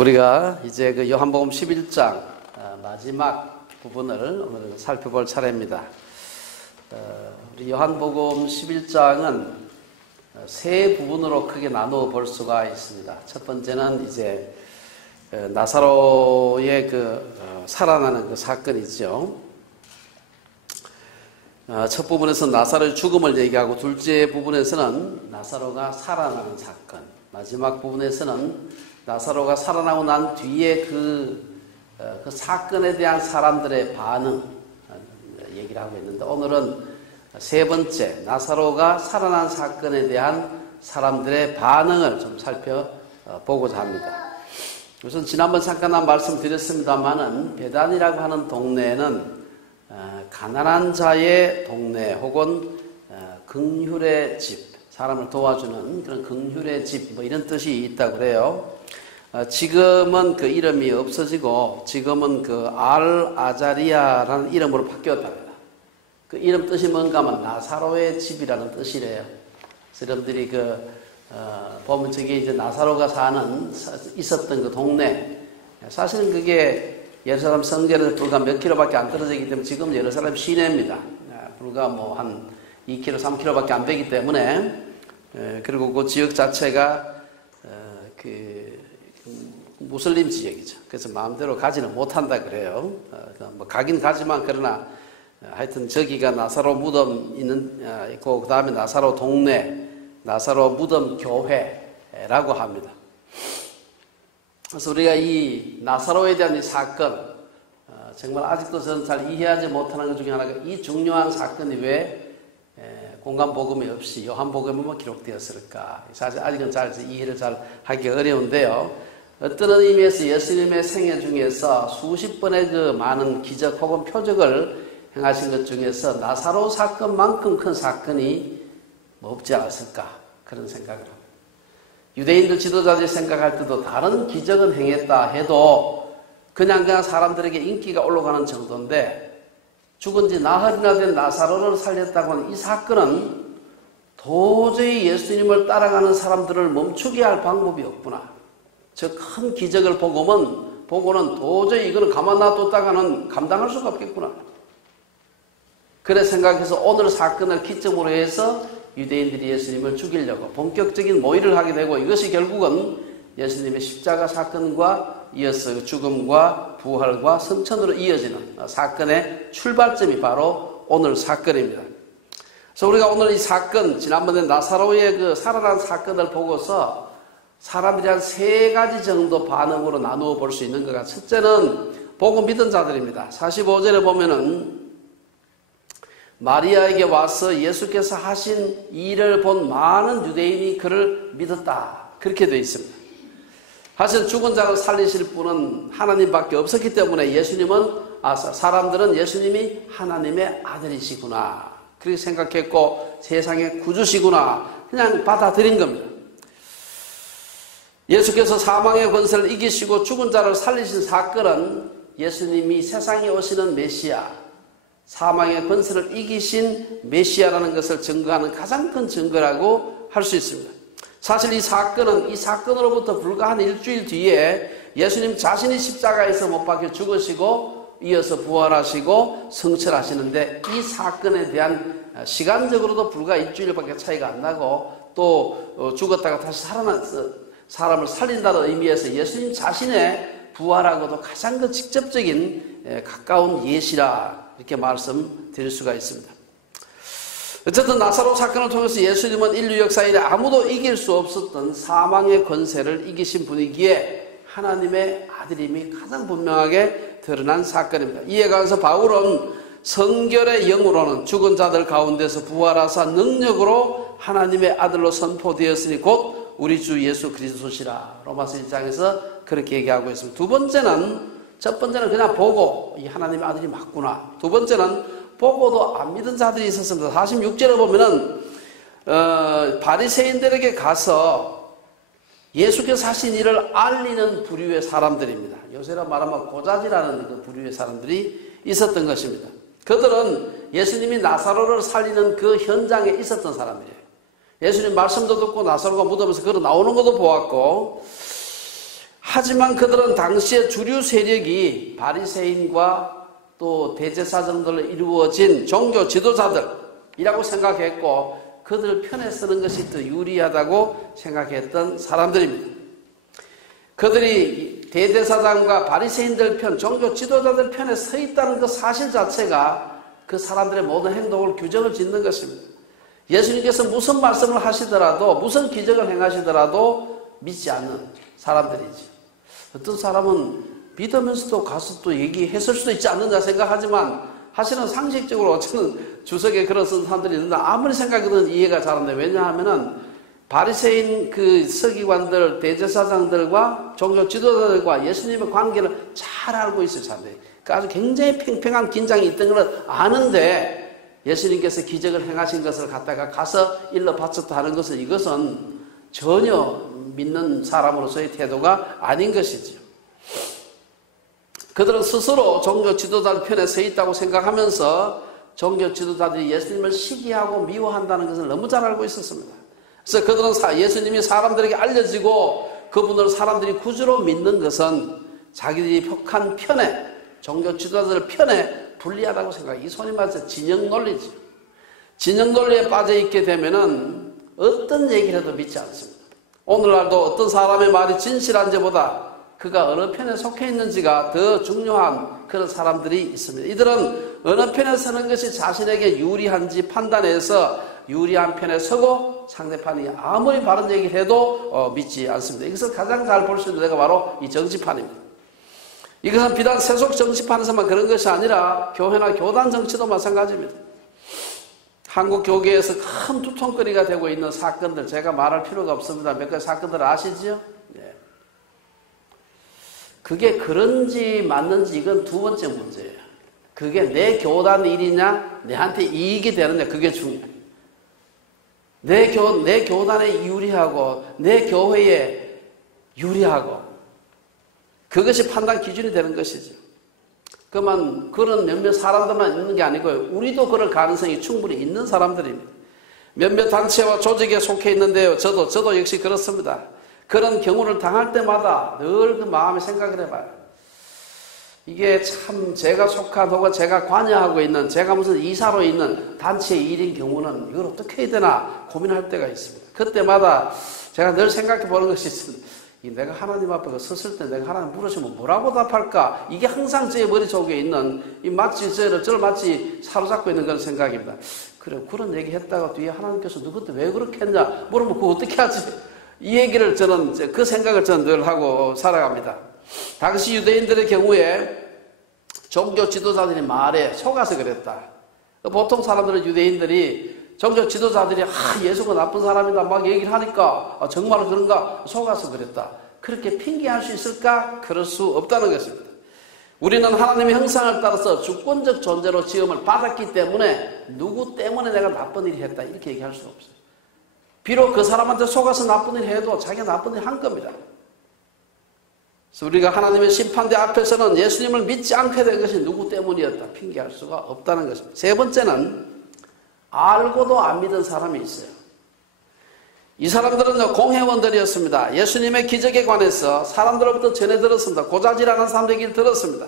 우리가 이제 그 요한복음 11장 마지막 부분을 오늘 살펴볼 차례입니다. 우리 요한복음 11장은 세 부분으로 크게 나누어 볼 수가 있습니다. 첫 번째는 이제 나사로의 살아나는 그 사건이죠. 첫 부분에서 나사로의 죽음을 얘기하고, 둘째 부분에서는 나사로가 살아나는 사건, 마지막 부분에서는 나사로가 살아나고 난 뒤에 그 사건에 대한 사람들의 반응 얘기를 하고 있는데, 오늘은 세 번째 나사로가 살아난 사건에 대한 사람들의 반응을 좀 살펴보고자 합니다. 우선 지난번 잠깐 말씀드렸습니다만은 베단이라고 하는 동네는 가난한 자의 동네 혹은 긍휼의 집, 사람을 도와주는 그런 긍휼의 집, 뭐 이런 뜻이 있다고 그래요. 지금은 그 이름이 없어지고 지금은 그 알-아자리아라는 이름으로 바뀌었답니다. 그 이름 뜻이 뭔가 하면 나사로의 집이라는 뜻이래요. 그래서 여러분들이 보면 저게 이제 나사로가 있었던 그 동네, 사실은 그게 예루살렘 성전에서 불과 몇 킬로밖에 안 떨어져 있기 때문에 지금 예루살렘 시내입니다. 불과 뭐 한 2킬로, 3킬로밖에 안 되기 때문에, 그리고 그 지역 자체가 무슬림 지역이죠. 그래서 마음대로 가지는 못한다 그래요. 뭐 가긴 가지만, 그러나 하여튼 저기가 나사로 무덤 있고, 그 다음에 나사로 동네, 나사로 무덤 교회라고 합니다. 그래서 우리가 이 나사로에 대한 이 사건, 정말 아직도 저는 잘 이해하지 못하는 것 중에 하나가, 이 중요한 사건이 왜 공간복음이 없이 요한복음에만 기록되었을까? 사실 아직은 이해를 잘 하기 어려운데요. 어떤 의미에서 예수님의 생애 중에서 수십 번의 그 많은 기적 혹은 표적을 행하신 것 중에서 나사로 사건만큼 큰 사건이 없지 않았을까, 그런 생각을 합니다. 유대인들 지도자들이 생각할 때도 다른 기적은 행했다 해도 그냥 사람들에게 인기가 올라가는 정도인데, 죽은 지 나흘이나 된 나사로를 살렸다고 하는 이 사건은 도저히 예수님을 따라가는 사람들을 멈추게 할 방법이 없구나. 저 큰 기적을 보고는 도저히 이거는 가만 놔뒀다가는 감당할 수가 없겠구나. 그래 생각해서 오늘 사건을 기점으로 해서 유대인들이 예수님을 죽이려고 본격적인 모의를 하게 되고, 이것이 결국은 예수님의 십자가 사건과 이어서 죽음과 부활과 성천으로 이어지는 사건의 출발점이 바로 오늘 사건입니다. 그래서 우리가 오늘 이 사건, 지난번에 나사로의 그 살아난 사건을 보고서 사람들이 한 세 가지 정도 반응으로 나누어 볼 수 있는 것 같아요. 첫째는 보고 믿은 자들입니다. 45절에 보면은 마리아에게 와서 예수께서 하신 일을 본 많은 유대인이 그를 믿었다, 그렇게 되어 있습니다. 사실 죽은 자를 살리실 분은 하나님밖에 없었기 때문에 사람들은 예수님이 하나님의 아들이시구나, 그렇게 생각했고 세상의 구주시구나, 그냥 받아들인 겁니다. 예수께서 사망의 권세를 이기시고 죽은 자를 살리신 사건은 예수님이 세상에 오시는 메시아, 사망의 권세를 이기신 메시아라는 것을 증거하는 가장 큰 증거라고 할 수 있습니다. 사실 이 사건으로부터 불과 한 일주일 뒤에 예수님 자신이 십자가에서 못 박혀 죽으시고 이어서 부활하시고 성철하시는데, 이 사건에 대한 시간적으로도 불과 일주일밖에 차이가 안 나고, 또 죽었다가 다시 살아나서 사람을 살린다는 의미에서 예수님 자신의 부활하고도 가장 직접적인 가까운 예시라, 이렇게 말씀드릴 수가 있습니다. 어쨌든 나사로 사건을 통해서 예수님은 인류 역사에 아무도 이길 수 없었던 사망의 권세를 이기신 분이기에 하나님의 아들임이 가장 분명하게 드러난 사건입니다. 이에 관해서 바울은 성결의 영으로는 죽은 자들 가운데서 부활하사 능력으로 하나님의 아들로 선포되었으니 곧 우리 주 예수 그리스도시라, 로마서 1장에서 그렇게 얘기하고 있습니다. 첫 번째는 그냥 보고 이 하나님의 아들이 맞구나. 두 번째는 보고도 안 믿은 자들이 있었습니다. 46절에 보면은 바리새인들에게 가서 예수께서 하신 일을 알리는 부류의 사람들입니다. 요새로 말하면 고자지라는 그 부류의 사람들이 있었던 것입니다. 그들은 예수님이 나사로를 살리는 그 현장에 있었던 사람들이에요. 예수님 말씀도 듣고 나사로가 무덤에서 걸어 나오는 것도 보았고, 하지만 그들은 당시의 주류 세력이 바리새인과 또 대제사장들로 이루어진 종교 지도자들이라고 생각했고 그들 편에 서는 것이 더 유리하다고 생각했던 사람들입니다. 그들이 대제사장과 바리새인들 편, 종교 지도자들 편에 서 있다는 그 사실 자체가 그 사람들의 모든 행동을 규정을 짓는 것입니다. 예수님께서 무슨 말씀을 하시더라도 무슨 기적을 행하시더라도 믿지 않는 사람들이지. 어떤 사람은 믿으면서도 가서 또 얘기했을 수도 있지 않느냐 생각하지만 사실은 상식적으로 저는 주석에 글을 쓴 사람들이 있는데 아무리 생각해도 이해가 잘 안 돼요. 왜냐하면은 바리새인 그 서기관들, 대제사장들과 종교 지도자들과 예수님의 관계를 잘 알고 있어요, 사람들이. 그러니까 아주 굉장히 팽팽한 긴장이 있던 걸 아는데 예수님께서 기적을 행하신 것을 갖다가 가서 일러 바쳤다 하는 것은 이것은 전혀 믿는 사람으로서의 태도가 아닌 것이죠. 그들은 스스로 종교 지도자들 편에 서 있다고 생각하면서 종교 지도자들이 예수님을 시기하고 미워한다는 것을 너무 잘 알고 있었습니다. 그래서 그들은 예수님이 사람들에게 알려지고 그분을 사람들이 구주로 믿는 것은 자기들이 벽한 편에, 종교 지도자들 편에 불리하다고 생각해요. 이 손이 말해서 진영 논리죠. 진영 논리에 빠져 있게 되면은 어떤 얘기를 해도 믿지 않습니다. 오늘날도 어떤 사람의 말이 진실한지보다 그가 어느 편에 속해 있는지가 더 중요한 그런 사람들이 있습니다. 이들은 어느 편에 서는 것이 자신에게 유리한지 판단해서 유리한 편에 서고 상대편이 아무리 바른 얘기를 해도 믿지 않습니다. 이것을 가장 잘 볼 수 있는 데가 바로 이 정치판입니다. 이것은 비단 세속 정치판에서만 그런 것이 아니라 교회나 교단 정치도 마찬가지입니다. 한국 교계에서 큰 두통거리가 되고 있는 사건들, 제가 말할 필요가 없습니다. 몇 가지 사건들 아시죠? 네. 그게 그런지 맞는지 이건 두 번째 문제예요. 그게 내 교단 일이냐, 내한테 이익이 되느냐, 그게 중요해요. 내 교단에 유리하고, 내 교회에 유리하고, 그것이 판단 기준이 되는 것이죠. 그만 그런 몇몇 사람들만 있는 게 아니고요. 우리도 그럴 가능성이 충분히 있는 사람들입니다. 몇몇 단체와 조직에 속해 있는데요. 저도 역시 그렇습니다. 그런 경우를 당할 때마다 늘 그 마음에 생각을 해봐요. 이게 참 제가 속한 혹은 제가 관여하고 있는, 제가 무슨 이사로 있는 단체의 일인 경우는 이걸 어떻게 해야 되나 고민할 때가 있습니다. 그때마다 제가 늘 생각해 보는 것이 있습니다. 내가 하나님 앞에 섰을 때 내가 하나님 물으시면 뭐라고 답할까? 이게 항상 제 머릿속에 있는 이 마치 저를 마치 사로잡고 있는 그런 생각입니다. 그래, 그런 얘기 했다가 뒤에 하나님께서 너 그때 왜 그렇게 했냐? 물으면 그거 어떻게 하지? 이 얘기를 저는, 그 생각을 저는 늘 하고 살아갑니다. 당시 유대인들의 경우에 종교 지도자들이 말에 속아서 그랬다. 보통 사람들은 유대인들이 종교 지도자들이 예수가 나쁜 사람이다 막 얘기를 하니까 정말 그런가 속아서 그랬다. 그렇게 핑계할 수 있을까? 그럴 수 없다는 것입니다. 우리는 하나님의 형상을 따라서 주권적 존재로 지음을 받았기 때문에 누구 때문에 내가 나쁜 일을 했다 이렇게 얘기할 수는 없어요. 비록 그 사람한테 속아서 나쁜 일을 해도 자기가 나쁜 일을 한 겁니다. 그래서 우리가 하나님의 심판대 앞에서는 예수님을 믿지 않게 된 것이 누구 때문이었다 핑계할 수가 없다는 것입니다. 세 번째는 알고도 안 믿은 사람이 있어요. 이 사람들은 공회원들이었습니다. 예수님의 기적에 관해서 사람들로부터 전해 들었습니다. 고자질하는 사람들 얘기를 들었습니다.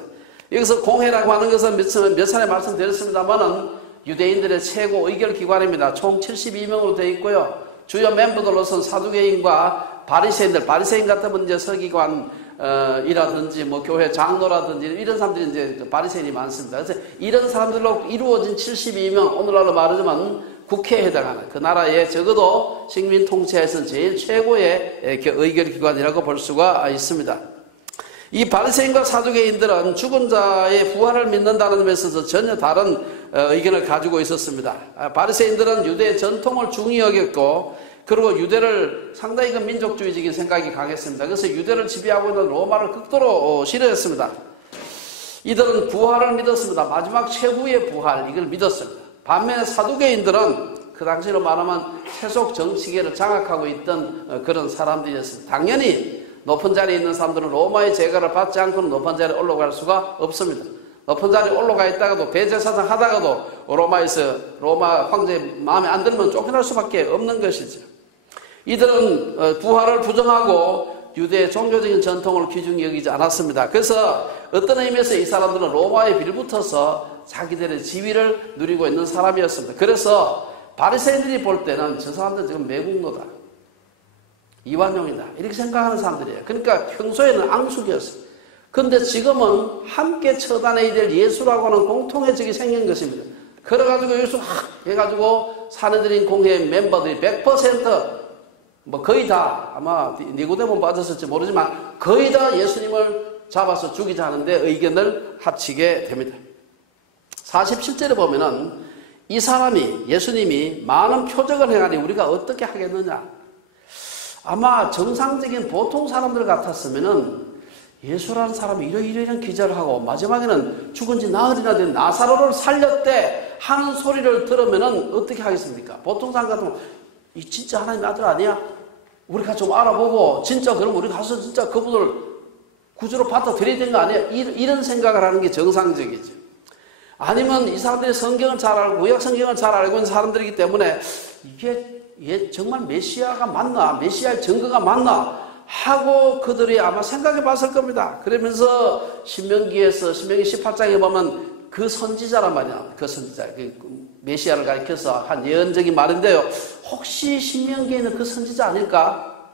여기서 공회라고 하는 것은 몇 차례 말씀드렸습니다만은 유대인들의 최고 의결기관입니다. 총 72명으로 되어 있고요. 주요 멤버들로서는 사두개인과 바리새인 같은 이제 서기관이라든지 뭐 교회 장로라든지 이런 사람들이 이제 바리새인이 많습니다. 그래서 이런 사람들로 이루어진 72명, 오늘날로 말하자면 국회에 해당하는 그 나라의 적어도 식민 통치에서는 제일 최고의 의결기관이라고 볼 수가 있습니다. 이 바리새인과 사두개인들은 죽은 자의 부활을 믿는다는 점에 있어서 전혀 다른 의견을 가지고 있었습니다. 바리새인들은 유대의 전통을 중히 여겼고 그리고 유대를 상당히 그 민족주의적인 생각이 강했습니다. 그래서 유대를 지배하고 있는 로마를 극도로 싫어했습니다. 이들은 부활을 믿었습니다. 마지막 최후의 부활 이걸 믿었습니다. 반면에 사두개인들은 그 당시로 말하면 세속 정치계를 장악하고 있던 그런 사람들이었습니다. 당연히 높은 자리에 있는 사람들은 로마의 제가를 받지 않고는 높은 자리에 올라갈 수가 없습니다. 높은 자리에 올라가 있다가도 대제사장 하다가도 로마 황제 마음에 안 들면 쫓겨날 수밖에 없는 것이죠. 이들은 부활을 부정하고 유대의 종교적인 전통을 귀중히 여기지 않았습니다. 그래서 어떤 의미에서 이 사람들은 로마에 빌붙어서 자기들의 지위를 누리고 있는 사람이었습니다. 그래서 바리새인들이 볼 때는 저 사람들 지금 매국노다, 이완용이다, 이렇게 생각하는 사람들이에요. 그러니까 평소에는 앙숙이었어요. 그런데 지금은 함께 처단해야 될 예수라고 하는 공통의 적이 생긴 것입니다. 그래가지고 예수 해가지고 사내들인 공회 멤버들이 100% 거의 다, 아마 니고데몬 빠졌을지 모르지만 거의 다 예수님을 잡아서 죽이자 하는데 의견을 합치게 됩니다. 47절에 보면은 이 사람이, 예수님이 많은 표적을 행하니 우리가 어떻게 하겠느냐. 아마 정상적인 보통 사람들 같았으면은 예수라는 사람이 이런 기절을 하고 마지막에는 죽은 지 나흘이나 된 나사로를 살렸대 하는 소리를 들으면은 어떻게 하겠습니까? 보통 사람 같으면 이 진짜 하나님의 아들 아니야? 우리가 좀 알아보고 진짜 그럼 우리 가서 진짜 그분을 구주로 받아들여야 되는 거 아니야? 이런 생각을 하는 게 정상적이죠. 아니면 이 사람들이 성경을 잘 알고 구약 성경을 잘 알고 있는 사람들이기 때문에 이게 정말 메시아가 맞나? 메시아의 증거가 맞나? 하고 그들이 아마 생각해 봤을 겁니다. 그러면서 신명기 18장에 보면 그 선지자란 말이야. 그 선지자. 메시아를 가리켜서 한 예언적인 말인데요. 혹시 신명기에는 그 선지자 아닐까?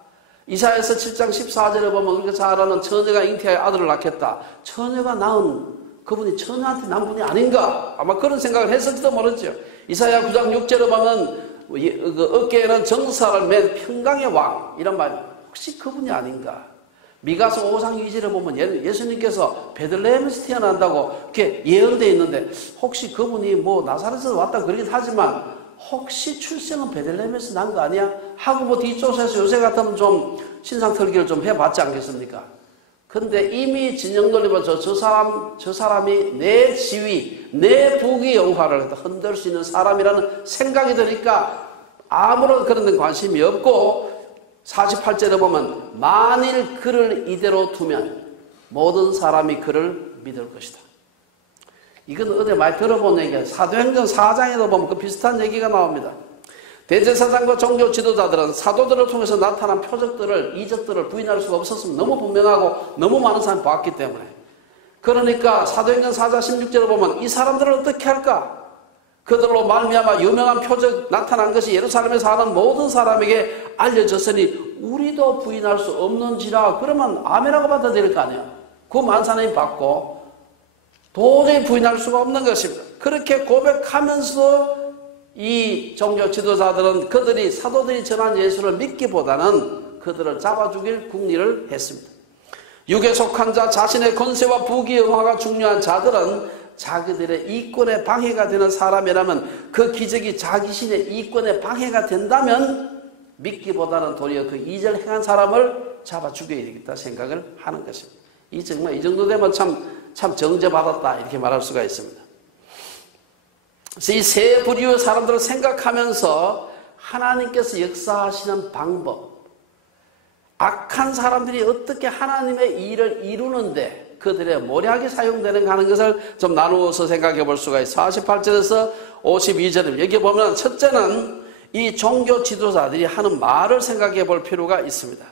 이사야서 7장 14절에 보면 우리가 잘 아는 처녀가 잉태하여 아들을 낳겠다. 처녀가 낳은 그분이 처녀한테 난 분이 아닌가? 아마 그런 생각을 했을지도 모르죠. 이사야 9장 6절에 보면 그 어깨에는 정사를 맨 평강의 왕 이런 말. 혹시 그분이 아닌가? 미가서 5장 2절에 보면 예수님께서 베들레헴에서 태어난다고 이렇게 예언되어 있는데 혹시 그분이 뭐 나사렛에서 왔다 그러긴 하지만 혹시 출생은 베들레헴에서 난 거 아니야? 하고 뭐 뒷조사에서 요새 같으면 좀 신상 털기를 좀 해봤지 않겠습니까? 근데 이미 진영 돌리면 저 사람이 내 지위, 내 부귀 영화를 흔들 수 있는 사람이라는 생각이 드니까 아무런 그런 데 관심이 없고 48절에 보면 만일 그를 이대로 두면 모든 사람이 그를 믿을 것이다. 이건 어디 많이 들어본 얘기야. 사도행전 4장에도 보면 그 비슷한 얘기가 나옵니다. 대제사장과 종교 지도자들은 사도들을 통해서 나타난 표적들을, 이적들을 부인할 수가 없었습니다. 너무 분명하고 너무 많은 사람이 봤기 때문에. 그러니까 사도행전 4장 16절에 보면 이 사람들을 어떻게 할까? 그들로 말미암아 유명한 표적 나타난 것이 예루살렘에 사는 모든 사람에게 알려졌으니 우리도 부인할 수 없는지라. 그러면 아멘하고 받아들일 거 아니에요. 그 많은 사람이 받고 도저히 부인할 수가 없는 것입니다. 그렇게 고백하면서 이 종교 지도자들은 그들이 사도들이 전한 예수를 믿기보다는 그들을 잡아 죽일 궁리를 했습니다. 육에 속한 자, 자신의 권세와 부귀 영화가 중요한 자들은 자기들의 이권에 방해가 되는 사람이라면 그 기적이 자기신의 이권에 방해가 된다면 믿기보다는 도리어 그 이절 행한 사람을 잡아 죽여야 되겠다 생각을 하는 것입니다. 정말 이 정도 되면 참 정죄받았다 이렇게 말할 수가 있습니다. 그래서 이 세 부류의 사람들을 생각하면서 하나님께서 역사하시는 방법, 악한 사람들이 어떻게 하나님의 일을 이루는데 그들의 모략이 사용되는가 하는 것을 좀 나누어서 생각해 볼 수가 있어요. 48절에서 52절입니다. 여기 보면 첫째는 이 종교 지도자들이 하는 말을 생각해 볼 필요가 있습니다.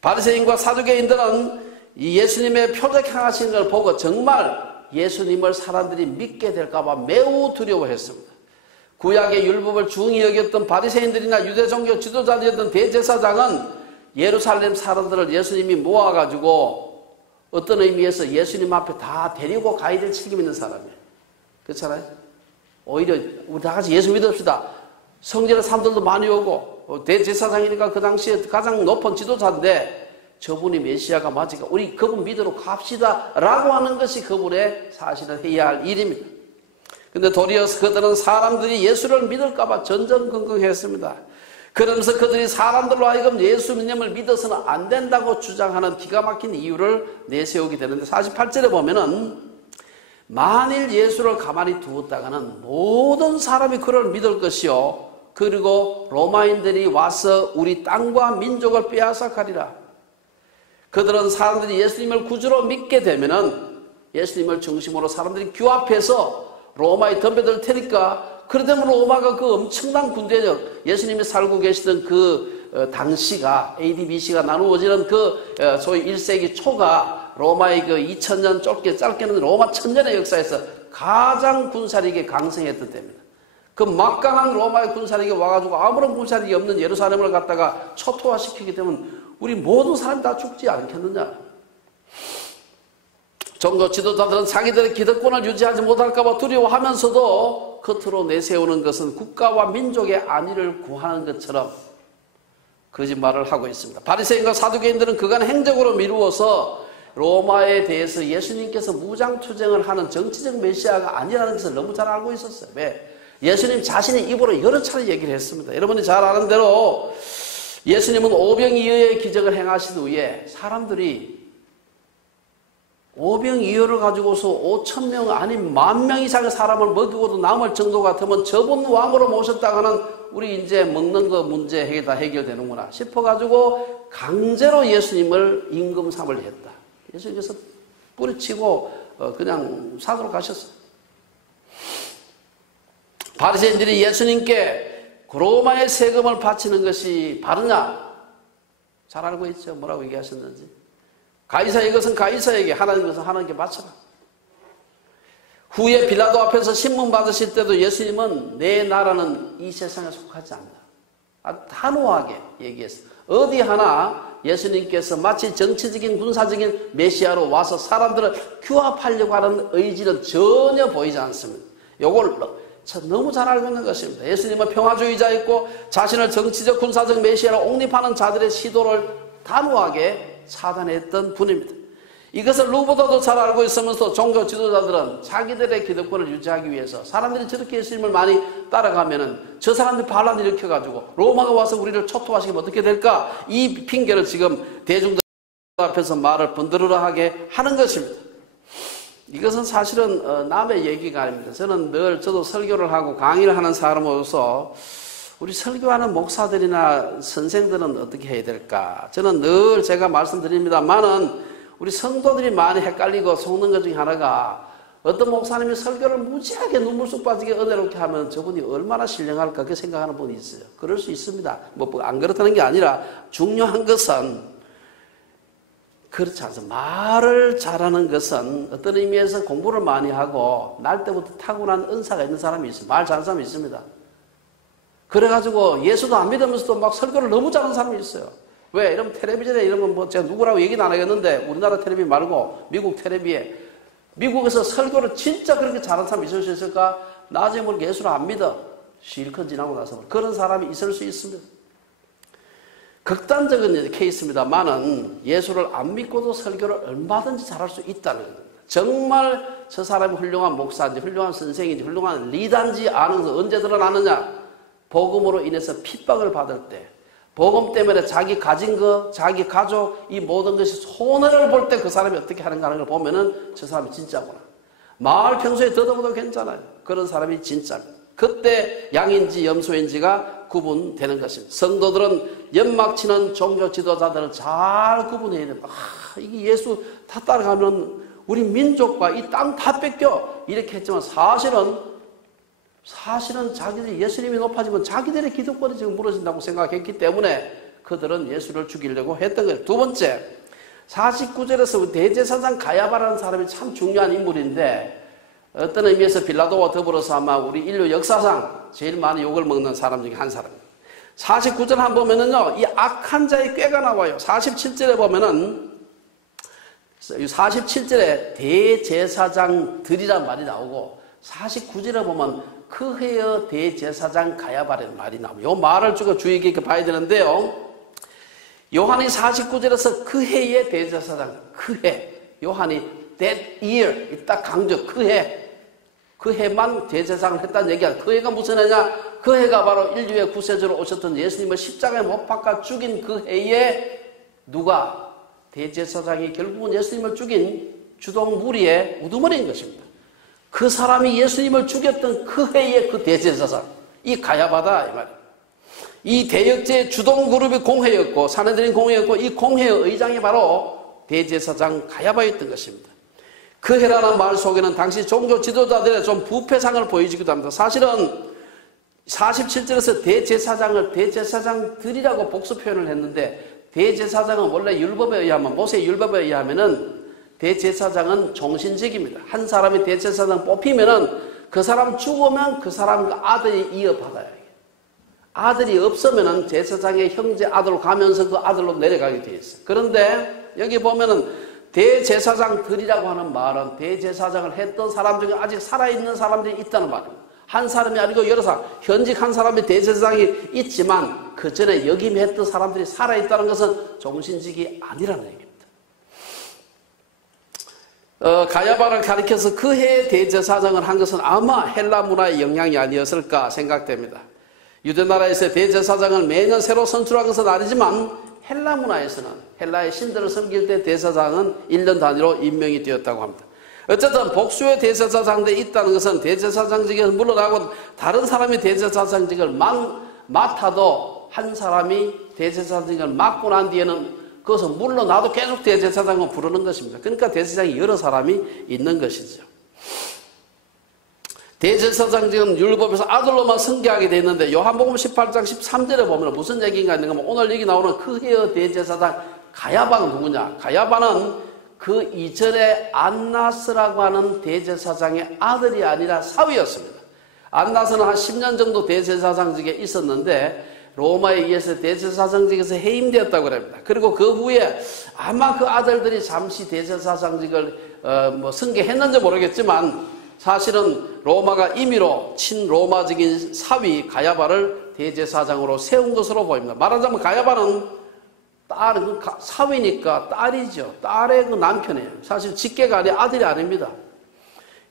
바리새인과 사두개인들은 이 예수님의 표적 행하신 걸 보고 정말 예수님을 사람들이 믿게 될까 봐 매우 두려워했습니다. 구약의 율법을 중히 여겼던 바리새인들이나 유대 종교 지도자들이었던 대제사장은 예루살렘 사람들을 예수님이 모아가지고 어떤 의미에서 예수님 앞에 다 데리고 가야 될 책임 있는 사람이에요. 그렇잖아요? 오히려 우리 다 같이 예수 믿읍시다. 성전에 사람들도 많이 오고 대제사장이니까 그 당시에 가장 높은 지도자인데 저분이 메시아가 맞으니까 우리 그분 믿으러 갑시다 라고 하는 것이 그분의 사실은 해야 할 일입니다. 근데 도리어 그들은 사람들이 예수를 믿을까 봐 전전긍긍했습니다. 그러면서 그들이 사람들로 하여금 예수님을 믿어서는 안 된다고 주장하는 기가 막힌 이유를 내세우게 되는데 48절에 보면은 만일 예수를 가만히 두었다가는 모든 사람이 그를 믿을 것이요 그리고 로마인들이 와서 우리 땅과 민족을 빼앗아 가리라. 그들은 사람들이 예수님을 구주로 믿게 되면은 예수님을 중심으로 사람들이 규합해서 로마에 덤벼들 테니까 그러다면 로마가 그 엄청난 군대력, 예수님이 살고 계시던 그 당시가 AD, BC가 나누어지는 소위 1세기 초가 로마의 2000년 짧게는 로마 1000년의 역사에서 가장 군사력이 강성했던 때입니다. 그 막강한 로마의 군사력이 와가지고 아무런 군사력이 없는 예루살렘을 갖다가 초토화시키기 때문에 우리 모든 사람이 다 죽지 않겠느냐. 종교 지도자들은 자기들의 기득권을 유지하지 못할까봐 두려워하면서도 겉으로 내세우는 것은 국가와 민족의 안위를 구하는 것처럼 거짓말을 하고 있습니다. 바리새인과 사두개인들은 그간 행적으로 미루어서 로마에 대해서 예수님께서 무장투쟁을 하는 정치적 메시아가 아니라는 것을 너무 잘 알고 있었어요. 왜? 예수님 자신이 입으로 여러 차례 얘기를 했습니다. 여러분이 잘 아는 대로 예수님은 오병이어의 기적을 행하신 후에 사람들이 오병이어를 가지고서 5,000명 아닌 10,000명 이상의 사람을 먹이고도 남을 정도 같으면 저분 왕으로 모셨다가는 우리 이제 먹는 거 문제 다 해결되는구나 싶어가지고 강제로 예수님을 임금 삼으려 했다. 예수님께서 뿌리치고 그냥 산으로 가셨어요. 바리새인들이 예수님께 로마의 세금을 바치는 것이 바르냐? 잘 알고 있죠. 뭐라고 얘기하셨는지. 가이사의 것은 가이사에게, 하나님의 것은 하나님께 바쳐라. 후에 빌라도 앞에서 신문 받으실 때도 예수님은 내 나라는 이 세상에 속하지 않는다. 아주 단호하게 얘기했어요. 어디 하나 예수님께서 마치 정치적인 군사적인 메시아로 와서 사람들을 규합하려고 하는 의지는 전혀 보이지 않습니다. 요걸 너무 잘 알고 있는 것입니다. 예수님은 평화주의자였고 자신을 정치적 군사적 메시아로 옹립하는 자들의 시도를 단호하게 차단했던 분입니다. 이것을 누구보다도 잘 알고 있으면서 종교 지도자들은 자기들의 기득권을 유지하기 위해서 사람들이 저렇게 예수님을 많이 따라가면은 저 사람들이 반란을 일으켜가지고 로마가 와서 우리를 초토화시키면 어떻게 될까? 이 핑계를 지금 대중들 앞에서 말을 번들으러 하게 하는 것입니다. 이것은 사실은 남의 얘기가 아닙니다. 저도 설교를 하고 강의를 하는 사람으로서 우리 설교하는 목사들이나 선생들은 어떻게 해야 될까? 저는 늘 제가 말씀드립니다만은 우리 성도들이 많이 헷갈리고 속는 것 중에 하나가 어떤 목사님이 설교를 무지하게 눈물쑥 빠지게 은혜롭게 하면 저분이 얼마나 신령할까 그렇게 생각하는 분이 있어요. 그럴 수 있습니다. 안 그렇다는 게 아니라 중요한 것은 그렇지 않습니다. 말을 잘하는 것은 어떤 의미에서 공부를 많이 하고 날 때부터 타고난 은사가 있는 사람이 있어요. 말 잘하는 사람이 있습니다. 그래가지고 예수도 안 믿으면서도 막 설교를 너무 잘하는 사람이 있어요. 왜? 이러면 텔레비전에 이러면 뭐 제가 누구라고 얘기는 안 하겠는데 우리나라 텔레비 말고 미국 텔레비에 미국에서 설교를 진짜 그렇게 잘하는 사람이 있을 수 있을까? 나중에 모르게 예수를 안 믿어. 실컷 지나고 나서 그런 사람이 있을 수 있습니다. 극단적인 케이스입니다만은 예수를 안 믿고도 설교를 얼마든지 잘할 수 있다는 겁니다. 정말 저 사람이 훌륭한 목사인지 훌륭한 선생인지 훌륭한 리더인지 아는 것은 언제 드러나느냐? 복음으로 인해서 핍박을 받을 때 복음 때문에 자기 가진 거, 자기 가족, 이 모든 것이 손해를 볼 때 그 사람이 어떻게 하는가 하는 걸 보면은 저 사람이 진짜구나. 말 평소에 더듬어도 괜찮아요. 그런 사람이 진짜입니다. 그때 양인지 염소인지가 구분되는 것입니다. 성도들은 연막치는 종교 지도자들을 잘 구분해야 됩니다. 이게 예수 다 따라가면 우리 민족과 이 땅 다 뺏겨. 이렇게 했지만 사실은 자기들이 예수님이 높아지면 자기들의 기득권이 지금 무너진다고 생각했기 때문에 그들은 예수를 죽이려고 했던 거예요. 두 번째, 49절에서 대제사장 가야바라는 사람이 참 중요한 인물인데 어떤 의미에서 빌라도와 더불어서 아마 우리 인류 역사상 제일 많이 욕을 먹는 사람 중에 한 사람입니다. 49절 한번 보면은요, 이 악한 자의 꾀가 나와요. 47절에 보면은 47절에 대제사장들이란 말이 나오고 49절에 보면 그 해의 대제사장 가야바라는 말이 나옵니다. 이 말을 쭉 주의 깊게 봐야 되는데요. 요한이 49절에서 그 해의 대제사장, 그 해. 요한이 that year, 딱 강조, 그 해. 그 해만 대제사장을 했다는 얘기야. 그 해가 무슨 해냐? 그 해가 바로 인류의 구세주로 오셨던 예수님을 십자가에 못 박아 죽인 그 해에 누가? 대제사장이 결국은 예수님을 죽인 주동 무리의 우두머리인 것입니다. 그 사람이 예수님을 죽였던 그 해의 그 대제사장, 이 가야바다 이 말이에요. 이 대역죄의 주동 그룹이 공회였고 사내들인 공회였고 이 공회의 의장이 바로 대제사장 가야바였던 것입니다. 그 해라는 말 속에는 당시 종교 지도자들의 좀 부패상을 보여주기도 합니다. 사실은 47절에서 대제사장을 대제사장들이라고 복수 표현을 했는데, 대제사장은 원래 율법에 의하면, 모세의 율법에 의하면은 대제사장은 종신직입니다. 한 사람이 대제사장 뽑히면은 그 사람 죽으면 그 사람과 아들이 이어받아요. 아들이 없으면은 제사장의 형제 아들로 가면서 그 아들로 내려가게 되어 있어요. 그런데 여기 보면은 대제사장들이라고 하는 말은 대제사장을 했던 사람 중에 아직 살아있는 사람들이 있다는 말입니다. 한 사람이 아니고 여러 사람, 현직 한 사람이 대제사장이 있지만 그 전에 역임했던 사람들이 살아있다는 것은 종신직이 아니라는 얘기입니다. 가야바를 가리켜서 그 해에 대제사장을 한 것은 아마 헬라 문화의 영향이 아니었을까 생각됩니다. 유대나라에서 대제사장을 매년 새로 선출한 것은 아니지만 헬라 문화에서는 헬라의 신들을 섬길 때 대제사장은 1년 단위로 임명이 되었다고 합니다. 어쨌든 복수의 대제사장들이 있다는 것은 대제사장직에서 물러나고 다른 사람이 대제사장직을 맡아도 한 사람이 대제사장직을 맡고 난 뒤에는 그것은 물러나도 계속 대제사장을 부르는 것입니다. 그러니까 대제사장이 여러 사람이 있는 것이죠. 대제사장직은 율법에서 아들로만 승계하게 되어 있는데 요한복음 18장 13절에 보면 무슨 얘기인가 하면 오늘 여기 나오는 그 해의 대제사장 가야바는 누구냐? 가야바는 그 이전에 안나스라고 하는 대제사장의 아들이 아니라 사위였습니다. 안나스는 한 10년 정도 대제사장직에 있었는데 로마에 의해서 대제사장직에서 해임되었다고 합니다. 그리고 그 후에 아마 그 아들들이 잠시 대제사장직을 승계했는지 모르겠지만 사실은 로마가 임의로 친로마적인 사위 가야바를 대제사장으로 세운 것으로 보입니다. 말하자면 가야바는 사위니까 딸이죠. 딸의 그 남편이에요. 사실 직계가 아니라 아들이 아닙니다.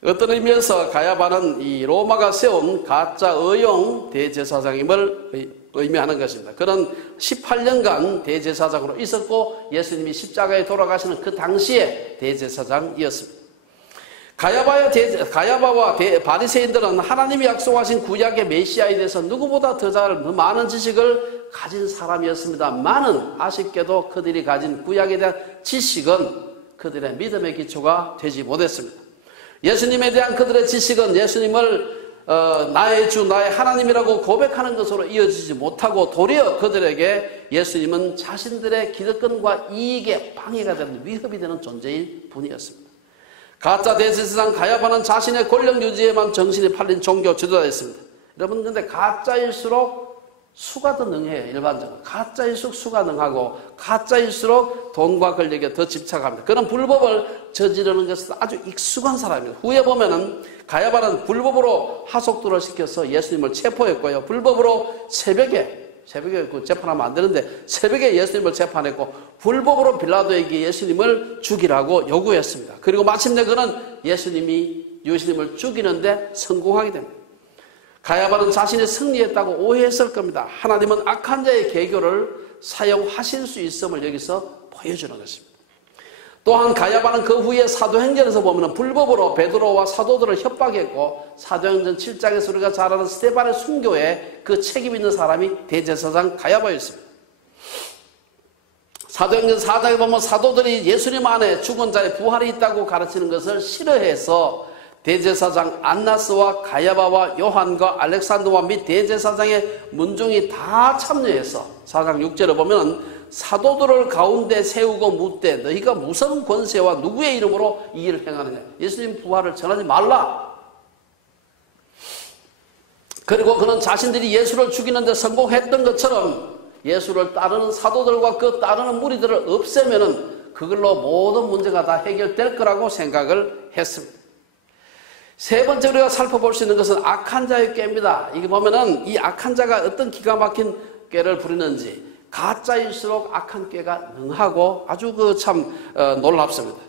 어떤 의미에서 가야바는 이 로마가 세운 가짜 의용 대제사장임을 의미하는 것입니다. 그는 18년간 대제사장으로 있었고 예수님이 십자가에 돌아가시는 그 당시에 대제사장이었습니다. 가야바와 바리새인들은 하나님이 약속하신 구약의 메시아에 대해서 누구보다 더 많은 지식을 가진 사람이었습니다만은 아쉽게도 그들이 가진 구약에 대한 지식은 그들의 믿음의 기초가 되지 못했습니다. 예수님에 대한 그들의 지식은 예수님을 나의 주, 나의 하나님이라고 고백하는 것으로 이어지지 못하고 도리어 그들에게 예수님은 자신들의 기득권과 이익에 방해가 되는 위협이 되는 존재일 뿐이었습니다. 가짜 대제사장 가야바는 자신의 권력 유지에만 정신이 팔린 종교 지도자였습니다. 여러분 근데 가짜일수록 수가 더 능해요. 일반적으로 가짜일수록 수가 능하고 가짜일수록 돈과 권력에 더 집착합니다. 그런 불법을 저지르는 것은 아주 익숙한 사람입니다. 후에 보면은 가야바는 불법으로 하속도를 시켜서 예수님을 체포했고요. 불법으로 새벽에 재판하면 안 되는데 새벽에 예수님을 재판했고 불법으로 빌라도에게 예수님을 죽이라고 요구했습니다. 그리고 마침내 그는 예수님을 죽이는데 성공하게 됩니다. 가야바는 자신이 승리했다고 오해했을 겁니다. 하나님은 악한 자의 계교를 사용하실 수 있음을 여기서 보여주는 것입니다. 또한 가야바는 그 후에 사도행전에서 보면 불법으로 베드로와 사도들을 협박했고 사도행전 7장에서 우리가 잘 아는 스데반의 순교에 그 책임 있는 사람이 대제사장 가야바였습니다. 사도행전 4장에 보면 사도들이 예수님 안에 죽은 자의 부활이 있다고 가르치는 것을 싫어해서 대제사장 안나스와 가야바와 요한과 알렉산더와 및 대제사장의 문중이 다 참여해서 4장 6절에 보면 사도들을 가운데 세우고 묻되 너희가 무슨 권세와 누구의 이름으로 이 일을 행하느냐. 예수님 부활을 전하지 말라. 그리고 그는 자신들이 예수를 죽이는 데 성공했던 것처럼 예수를 따르는 사도들과 그 따르는 무리들을 없애면은 그걸로 모든 문제가 다 해결될 거라고 생각을 했습니다. 세 번째 우리가 살펴볼 수 있는 것은 악한 자의 꾀입니다. 이게 보면은 이 악한 자가 어떤 기가 막힌 꾀를 부리는지 가짜일수록 악한 꾀가 능하고 아주 놀랍습니다.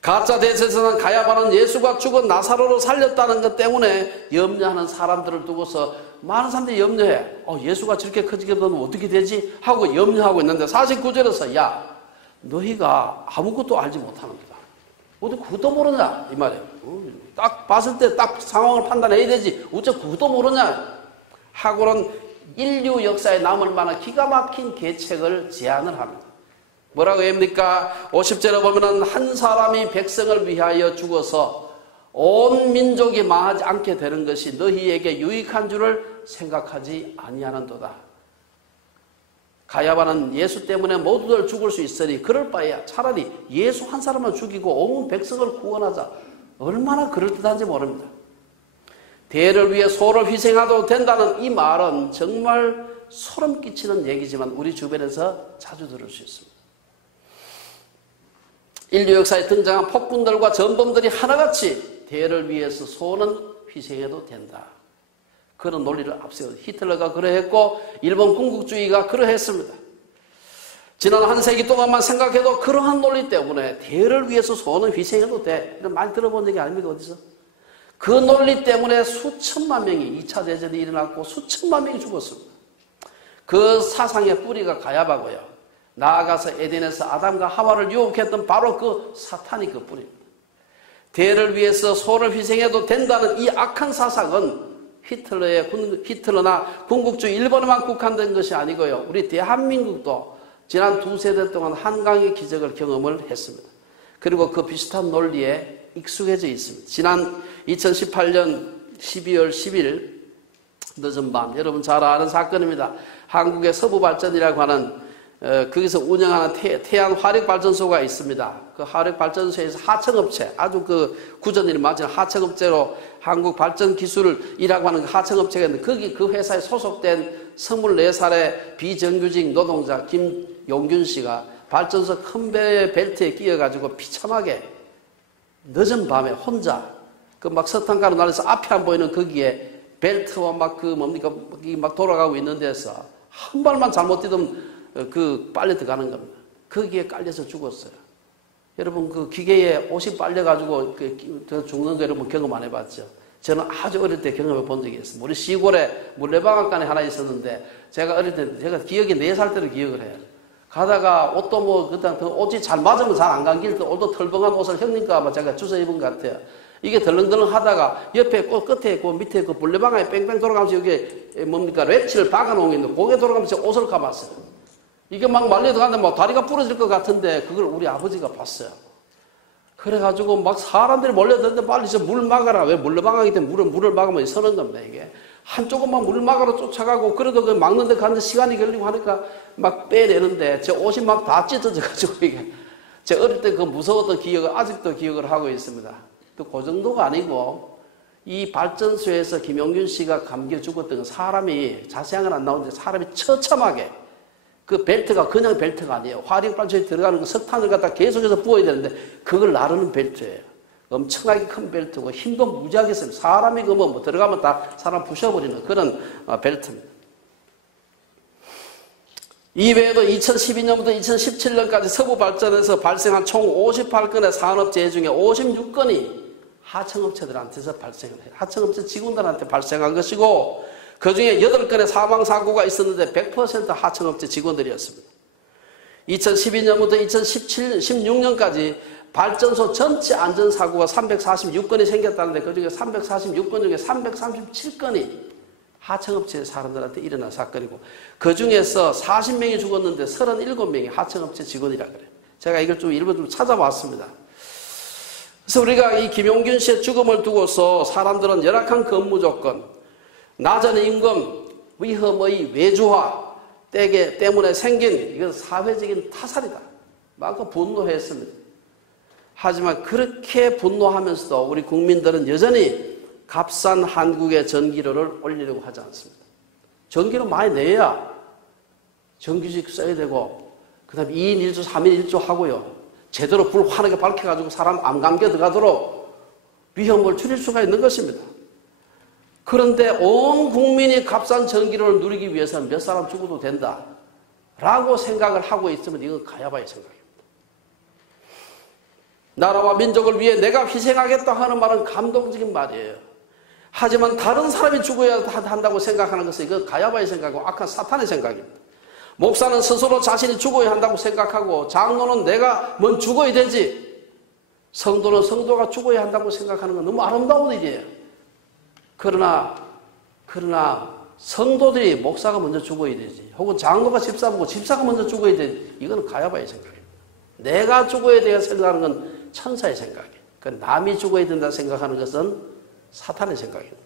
가짜 대제사장 가야바는 예수가 죽은 나사로를 살렸다는 것 때문에 염려하는 사람들을 두고서 많은 사람들이 염려해. 예수가 저렇게 커지게 되면 어떻게 되지? 하고 염려하고 있는데 49절에서 야 너희가 아무것도 알지 못하는 거다. 어떻게 그것도 모르냐? 이 말이에요. 딱 봤을 때 딱 상황을 판단해야 되지. 어째 그것도 모르냐? 하고는 인류 역사에 남을 만한 기가 막힌 계책을 제안을 합니다. 뭐라고 합니까? 50절에 보면은 한 사람이 백성을 위하여 죽어서 온 민족이 망하지 않게 되는 것이 너희에게 유익한 줄을 생각하지 아니하는도다. 가야바는 예수 때문에 모두들 죽을 수 있으니 그럴 바에야 차라리 예수 한 사람만 죽이고 온 백성을 구원하자. 얼마나 그럴듯한지 모릅니다. 대를 위해 소를 희생하도 된다는 이 말은 정말 소름 끼치는 얘기지만 우리 주변에서 자주 들을 수 있습니다. 인류 역사에 등장한 폭군들과 전범들이 하나같이 대를 위해서 소는 희생해도 된다. 그런 논리를 앞세워서 히틀러가 그러했고 일본 군국주의가 그러했습니다. 지난 한 세기 동안만 생각해도 그러한 논리 때문에 대를 위해서 소는 희생해도 돼. 이런 많이 들어본 적이 아닙니까 어디서? 그 논리 때문에 수천만 명이 2차 대전이 일어났고 수천만 명이 죽었습니다. 그 사상의 뿌리가 가야바고요. 나아가서 에덴에서 아담과 하와를 유혹했던 바로 그 사탄이 그 뿌리입니다. 대를 위해서 소를 희생해도 된다는 이 악한 사상은 히틀러나 군국주의 일본에만 국한된 것이 아니고요. 우리 대한민국도 지난 2세대 동안 한강의 기적을 경험을 했습니다. 그리고 그 비슷한 논리에 익숙해져 있습니다. 지난 2018년 12월 10일 늦은 밤 여러분 잘 아는 사건입니다. 한국의 서부발전이라고 하는 거기서 운영하는 태양 화력발전소가 있습니다. 그 화력발전소에서 하청업체, 아주 그 구전일이 맞은 하청업체로 한국발전기술이라고 하는 하청업체가 있는데 거기 그 회사에 소속된 24살의 비정규직 노동자 김용균 씨가 발전소 큰 벨트에 끼어가지고 비참하게 늦은 밤에 혼자 그 막 석탄가루 날려서 앞에 안 보이는 거기에 벨트와 막 그 뭡니까 막 돌아가고 있는 데서 한 발만 잘못 뛰면 그 빨려 들어가는 겁니다. 거기에 깔려서 죽었어요. 여러분 그 기계에 옷이 빨려가지고 죽는 거 여러분 경험 안 해봤죠? 저는 아주 어릴 때 경험해 본 적이 있습니다. 우리 시골에 물레방앗간에 하나 있었는데 제가 어릴 때 제가 기억이 4살 때로 기억을 해요. 가다가 옷도 뭐 그때 그 옷이 잘 맞으면 잘 안 감길 때 옷도 털벙한 옷을 형님과 아마 제가 주워 입은 것 같아요. 이게 덜렁덜렁 하다가 옆에 꽃 끝에 그 밑에 그 물레방앗이 뺑뺑 돌아가면서 여기 뭡니까 랩치를 박아놓은 게 있는데 고개 돌아가면서 옷을 감았어요. 이게 막 말려 들어가는데 막 다리가 부러질 것 같은데 그걸 우리 아버지가 봤어요. 그래가지고 막 사람들이 몰려드는데 빨리 물 막아라. 왜 물레방앗이기 때문에 물을 막으면 서는 겁니다, 이게. 한쪽은 물을 막으러 쫓아가고 그래도 그 막는데 가는데 시간이 걸리고 하니까 막 빼내는데 제 옷이 막 다 찢어져가지고 이게. 제 어릴 때 그 무서웠던 기억을 아직도 기억을 하고 있습니다. 또 그 정도가 아니고 이 발전소에서 김용균 씨가 감기에 죽었던 사람이 자세한 건 안 나오는데 사람이 처참하게 그 벨트가 그냥 벨트가 아니에요. 화력발전소에 들어가는 그 석탄을 갖다 계속해서 부어야 되는데 그걸 나르는 벨트예요. 엄청나게 큰 벨트고 힘도 무지하게 셉니다. 사람이 그 뭐 들어가면 다 사람 부셔버리는 그런 벨트입니다. 이외에도 2012년부터 2017년까지 서부발전에서 발생한 총 58건의 산업재해 중에 56건이 하청업체들한테서 발생을 해요. 하청업체 직원들한테 발생한 것이고 그 중에 8건의 사망사고가 있었는데 100% 하청업체 직원들이었습니다. 2012년부터 2016년까지 발전소 전체 안전사고가 346건이 생겼다는데 그 중에 346건 중에 337건이 하청업체 사람들한테 일어난 사건이고 그 중에서 40명이 죽었는데 37명이 하청업체 직원이라 그래요. 제가 이걸 좀 일부 좀 찾아봤습니다. 그래서 우리가 이 김용균 씨의 죽음을 두고서 사람들은 열악한 근무 조건, 낮은 임금, 위험의 외주화 때문에 생긴 이건 사회적인 타살이다. 막 분노했습니다. 하지만 그렇게 분노하면서도 우리 국민들은 여전히 값싼 한국의 전기료를 올리려고 하지 않습니다. 전기료 많이 내야 정규직 써야 되고 그 다음에 2인 1조, 3인 1조 하고요. 제대로 불 환하게 밝혀가지고 사람 안 감겨 들어가도록 위험을 줄일 수가 있는 것입니다. 그런데 온 국민이 값싼 전기료를 누리기 위해서는 몇 사람 죽어도 된다 라고 생각을 하고 있으면 이건 가야바의 생각입니다. 나라와 민족을 위해 내가 희생하겠다 하는 말은 감동적인 말이에요. 하지만 다른 사람이 죽어야 한다고 생각하는 것은 이건 가야바의 생각이고 악한 사탄의 생각입니다. 목사는 스스로 자신이 죽어야 한다고 생각하고 장로는 내가 먼저 죽어야 되지, 성도는 성도가 죽어야 한다고 생각하는 건 너무 아름다운 일이에요. 그러나 성도들이 목사가 먼저 죽어야 되지, 혹은 장로가 집사 보고 집사가 먼저 죽어야 되지, 이건 가야바의 생각입니다. 내가 죽어야 되게 생각하는 건 천사의 생각이에요. 그 남이 죽어야 된다 생각하는 것은 사탄의 생각입니다.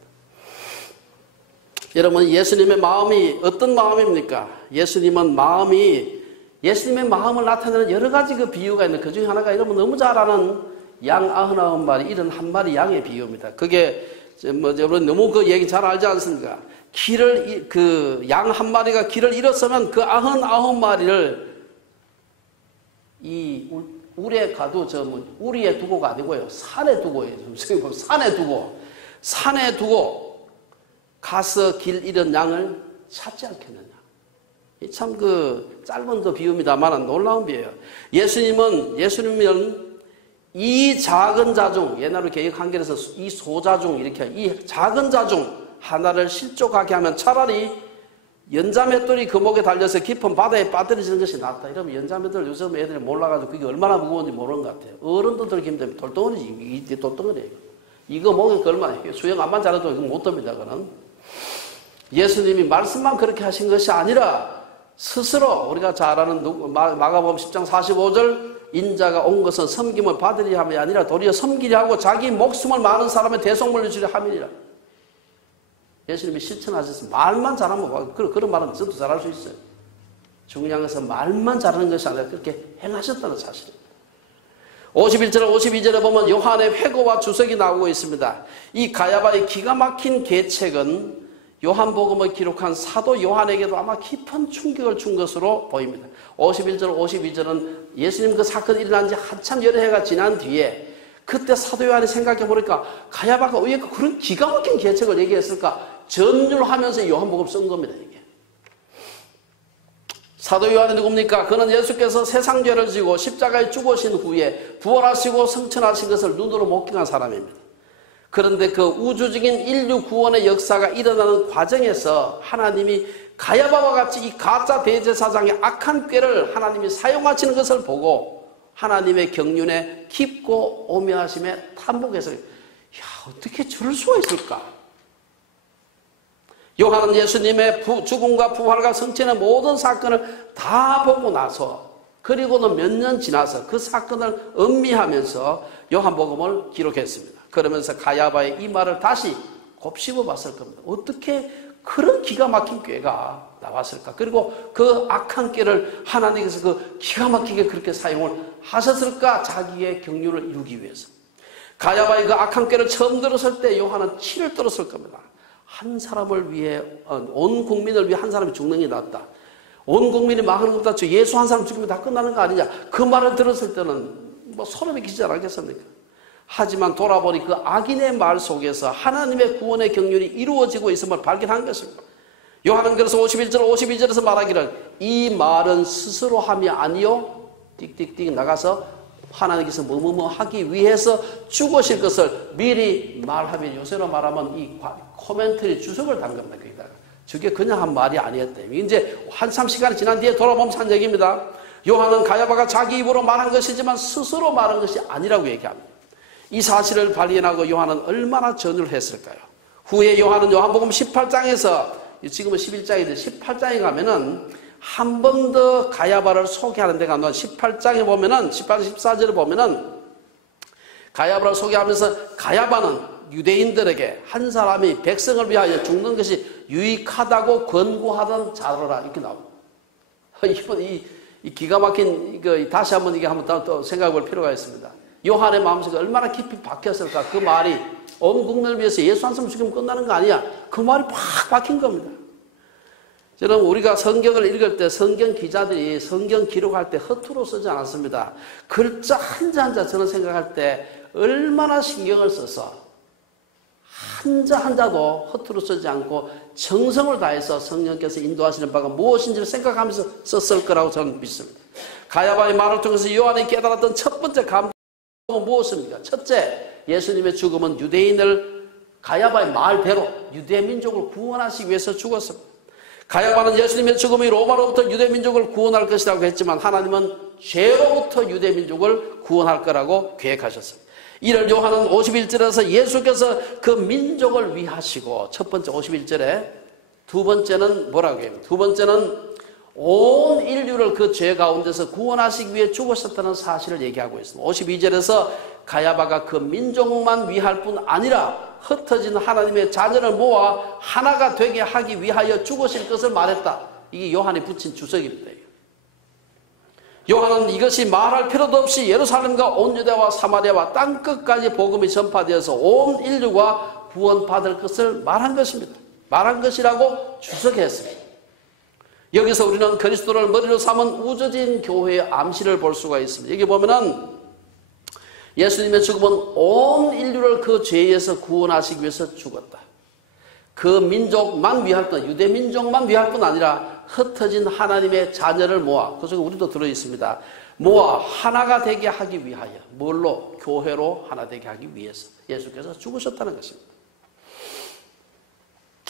여러분, 예수님의 마음이 어떤 마음입니까? 예수님의 마음을 나타내는 여러 가지 그 비유가 있는데 그 중에 하나가 여러분 너무 잘 아는 양 99마리, 71마리 양의 비유입니다. 그게 여러분 너무 그 얘기 잘 알지 않습니까? 양 한 마리가 길을 잃었으면 그 99마리를 이 울에 가도 우리에 두고가 아니고요. 산에 두고예요. 산에 두고 가서 길 잃은 양을 찾지 않겠느냐. 참 그 짧은 그 비유입니다만 놀라운 비유예요. 예수님은 이 작은 자중, 옛날로 개역 한결에서 이 소자중 이렇게 이 작은 자중 하나를 실족하게 하면 차라리 연자맷돌이 그 목에 달려서 깊은 바다에 빠뜨려지는 것이 낫다. 이러면 연자맷돌 요즘 애들이 몰라가지고 그게 얼마나 무거운지 모르는 것 같아요. 어른도 들기 힘들면 돌덩어리지. 이게 돌덩어리예요. 이거 목에 걸면 수영 안만 잘해도 이거 못 듭니다. 그는 예수님이 말씀만 그렇게 하신 것이 아니라 스스로 우리가 잘 아는 마가복음 10장 45절 인자가 온 것은 섬김을 받으려 함이 아니라 도리어 섬기려 하고 자기 목숨을 많은 사람의 대속물로 주려 함이니라. 예수님이 실천하셔서 말만 잘하면 그런 말은 저도 잘할 수 있어요. 중요한 것은 말만 잘하는 것이 아니라 그렇게 행하셨다는 사실입니다. 51절, 52절에 보면 요한의 회고와 주석이 나오고 있습니다. 이 가야바의 기가 막힌 계책은 요한복음을 기록한 사도 요한에게도 아마 깊은 충격을 준 것으로 보입니다. 51절, 52절은 예수님 그 사건이 일어난 지 한참 여러 해가 지난 뒤에 그때 사도 요한이 생각해 보니까 가야바가 왜 그런 기가 막힌 계책을 얘기했을까? 전율하면서 요한복음 쓴 겁니다. 이게. 사도 요한이 누굽니까? 그는 예수께서 세상 죄를 지고 십자가에 죽으신 후에 부활하시고 성천하신 것을 눈으로 목격한 사람입니다. 그런데 그 우주적인 인류 구원의 역사가 일어나는 과정에서 하나님이 가야바와 같이 이 가짜 대제사장의 악한 꾀를 하나님이 사용하시는 것을 보고 하나님의 경륜에 깊고 오묘하심에 탐복해서 어떻게 저럴 수가 있을까? 요한은 예수님의 죽음과 부활과 성천의 모든 사건을 다 보고 나서 그리고는 몇 년 지나서 그 사건을 음미하면서 요한복음을 기록했습니다. 그러면서 가야바의 이 말을 다시 곱씹어 봤을 겁니다. 어떻게 그런 기가 막힌 꾀가 나왔을까? 그리고 그 악한 꾀를 하나님께서 그 기가 막히게 그렇게 사용을 하셨을까? 자기의 경륜을 이루기 위해서. 가야바의 그 악한 꾀를 처음 들었을 때 요한은 치를 떨었을 겁니다. 한 사람을 위해, 온 국민을 위해 한 사람이 죽는 게 낫다. 온 국민이 망하는 것보다 저 예수 한 사람 죽이면 다 끝나는 거 아니냐. 그 말을 들었을 때는 뭐 소름이 끼치지 않겠습니까? 하지만 돌아보니 그 악인의 말 속에서 하나님의 구원의 경륜이 이루어지고 있음을 발견한 것입니다. 요한은 그래서 51절, 52절에서 말하기를 이 말은 스스로 함이 아니요 띡띡띡 나가서 하나님께서 뭐뭐뭐 하기 위해서 죽으실 것을 미리 말하면 요새로 말하면 이 코멘터리 주석을 단 겁니다. 거기다가 저게 그냥 한 말이 아니었다. 이제 한참 시간이 지난 뒤에 돌아보면서 한 얘기입니다. 요한은 가야바가 자기 입으로 말한 것이지만 스스로 말한 것이 아니라고 얘기합니다. 이 사실을 발견하고 요한은 얼마나 전율을 했을까요? 후에 요한은 요한복음 18장에서 지금은 11장인데 18장에 가면은 한 번 더 가야바를 소개하는 데가 18장에 보면은 18, 14절에 보면은 가야바를 소개하면서 가야바는 유대인들에게 한 사람이 백성을 위하여 죽는 것이 유익하다고 권고하던 자로라 이렇게 나옵니다. 이 기가 막힌 다시 한번 이게 한번 또 생각해 볼 필요가 있습니다. 요한의 마음속에 얼마나 깊이 박혔을까? 그 말이 온 국민을 위해서 예수 한 사람 죽이면 끝나는 거 아니야? 그 말이 팍 박힌 겁니다. 여러분, 우리가 성경을 읽을 때 성경 기자들이 성경 기록할 때 허투루 쓰지 않았습니다. 글자 한자 한자 저는 생각할 때 얼마나 신경을 써서 한자 한자도 허투루 쓰지 않고 정성을 다해서 성령께서 인도하시는 바가 무엇인지를 생각하면서 썼을 거라고 저는 믿습니다. 가야바의 말을 통해서 요한이 깨달았던 첫 번째 감동은 무엇입니까? 첫째, 예수님의 죽음은 유대인을 가야바의 말대로 유대 민족을 구원하시기 위해서 죽었습니다. 가야바는 예수님의 죽음이 로마로부터 유대 민족을 구원할 것이라고 했지만 하나님은 죄로부터 유대 민족을 구원할 거라고 계획하셨습니다. 이를 요한은 51절에서 예수께서 그 민족을 위하시고 첫 번째 51절에 두 번째는 뭐라고 해요? 두 번째는 온 인류를 그 죄 가운데서 구원하시기 위해 죽으셨다는 사실을 얘기하고 있습니다. 52절에서 가야바가 그 민족만 위할 뿐 아니라 흩어진 하나님의 자녀를 모아 하나가 되게 하기 위하여 죽으실 것을 말했다. 이게 요한이 붙인 주석입니다. 요한은 이것이 말할 필요도 없이 예루살렘과 온 유대와 사마리아와 땅끝까지 복음이 전파되어서 온 인류가 구원받을 것을 말한 것입니다. 말한 것이라고 주석했습니다. 여기서 우리는 그리스도를 머리로 삼은 우주진 교회의 암시를 볼 수가 있습니다. 여기 보면은 예수님의 죽음은 온 인류를 그 죄에서 구원하시기 위해서 죽었다. 그 민족만 위할 뿐, 유대 민족만 위할 뿐 아니라 흩어진 하나님의 자녀를 모아, 그 속에 우리도 들어있습니다. 모아 하나가 되게 하기 위하여, 뭘로? 교회로 하나 되게 하기 위해서 예수께서 죽으셨다는 것입니다.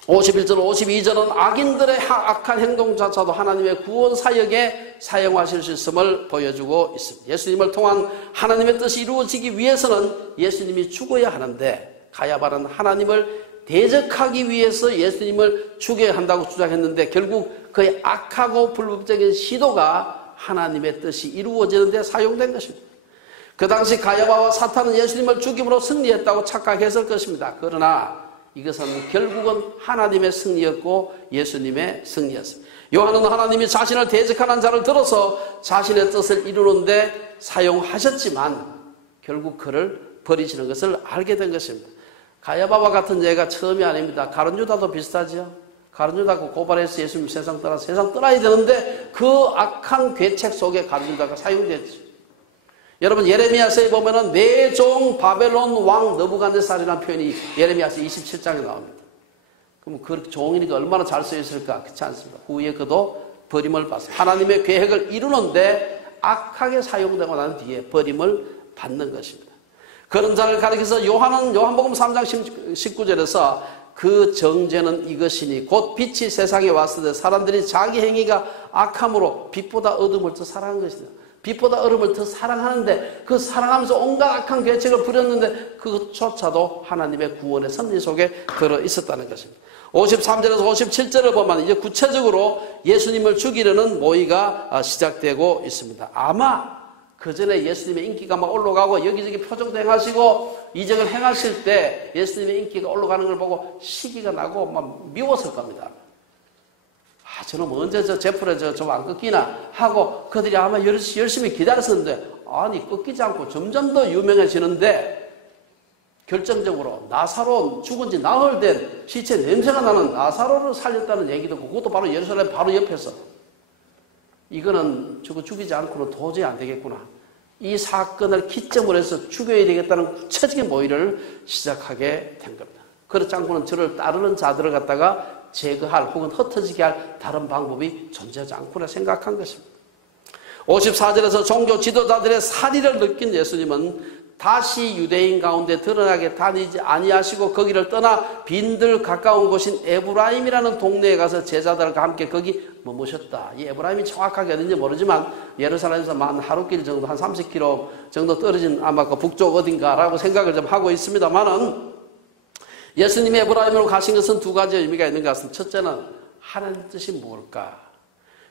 51절, 52절은 악인들의 악한 행동조차도 하나님의 구원 사역에 사용하실 수 있음을 보여주고 있습니다. 예수님을 통한 하나님의 뜻이 이루어지기 위해서는 예수님이 죽어야 하는데, 가야바는 하나님을 대적하기 위해서 예수님을 죽여야 한다고 주장했는데 결국 그의 악하고 불법적인 시도가 하나님의 뜻이 이루어지는 데 사용된 것입니다. 그 당시 가야바와 사탄은 예수님을 죽임으로 승리했다고 착각했을 것입니다. 그러나 이것은 결국은 하나님의 승리였고 예수님의 승리였습니다. 요한은 하나님이 자신을 대적하는 자를 들어서 자신의 뜻을 이루는데 사용하셨지만 결국 그를 버리시는 것을 알게 된 것입니다. 가야바와 같은 예가 처음이 아닙니다. 가룟 유다도 비슷하죠. 가룟 유다가 고발해서 예수님 세상 떠나야 되는데 그 악한 괴책 속에 가룟 유다가 사용됐죠. 여러분 예레미야서에 보면은 내 종 바벨론 왕 느부갓네살이라는 표현이 예레미야서 27장에 나옵니다. 그럼 그 종이니까 얼마나 잘 쓰였을까? 그렇지 않습니다. 후에 그도 버림을 받습니다. 하나님의 계획을 이루는데 악하게 사용되고 난 뒤에 버림을 받는 것입니다. 그런 자를 가리켜서 요한은 요한복음 3장 19절에서 그 정죄는 이것이니 곧 빛이 세상에 왔을 때 사람들이 자기 행위가 악함으로 빛보다 어둠을 더 사랑한 것이다. 빛보다 어둠을 더 사랑하는데 그 사랑하면서 온갖 악한 계책을 부렸는데 그것조차도 하나님의 구원의 섭리 속에 들어 있었다는 것입니다. 53절에서 57절을 보면 이제 구체적으로 예수님을 죽이려는 모의가 시작되고 있습니다. 아마 그 전에 예수님의 인기가 막 올라가고 여기저기 표적도 행하시고 이적을 행하실 때 예수님의 인기가 올라가는 걸 보고 시기가 나고 막 미웠을 겁니다. 아, 저놈 언제 저 제풀에 좀 안 꺾이나 하고 그들이 아마 열심히 기다렸었는데 아니 꺾이지 않고 점점 더 유명해지는데 결정적으로 나사로 죽은 지 나흘 된 시체 냄새가 나는 나사로를 살렸다는 얘기도 있고 그것도 바로 예루살렘 바로 옆에서 이거는 저거 죽이지 않고는 도저히 안 되겠구나. 이 사건을 기점으로 해서 죽여야 되겠다는 구체적인 모의를 시작하게 된 겁니다. 그렇지 않고는 저를 따르는 자들을 갖다가 제거할 혹은 흩어지게 할 다른 방법이 존재하지 않구나 생각한 것입니다. 54절에서 종교 지도자들의 살의를 느낀 예수님은 다시 유대인 가운데 드러나게 다니지 아니하시고 거기를 떠나 빈들 가까운 곳인 에브라임이라는 동네에 가서 제자들과 함께 거기 머무셨다. 이 에브라임이 정확하게 어딘지 모르지만 예루살렘에서 한 하루길 정도 한 30km 정도 떨어진 아마 그 북쪽 어딘가라고 생각을 좀 하고 있습니다만은 예수님이 에브라임으로 가신 것은 두 가지 의미가 있는 것 같습니다. 첫째는 하나님 뜻이 뭘까?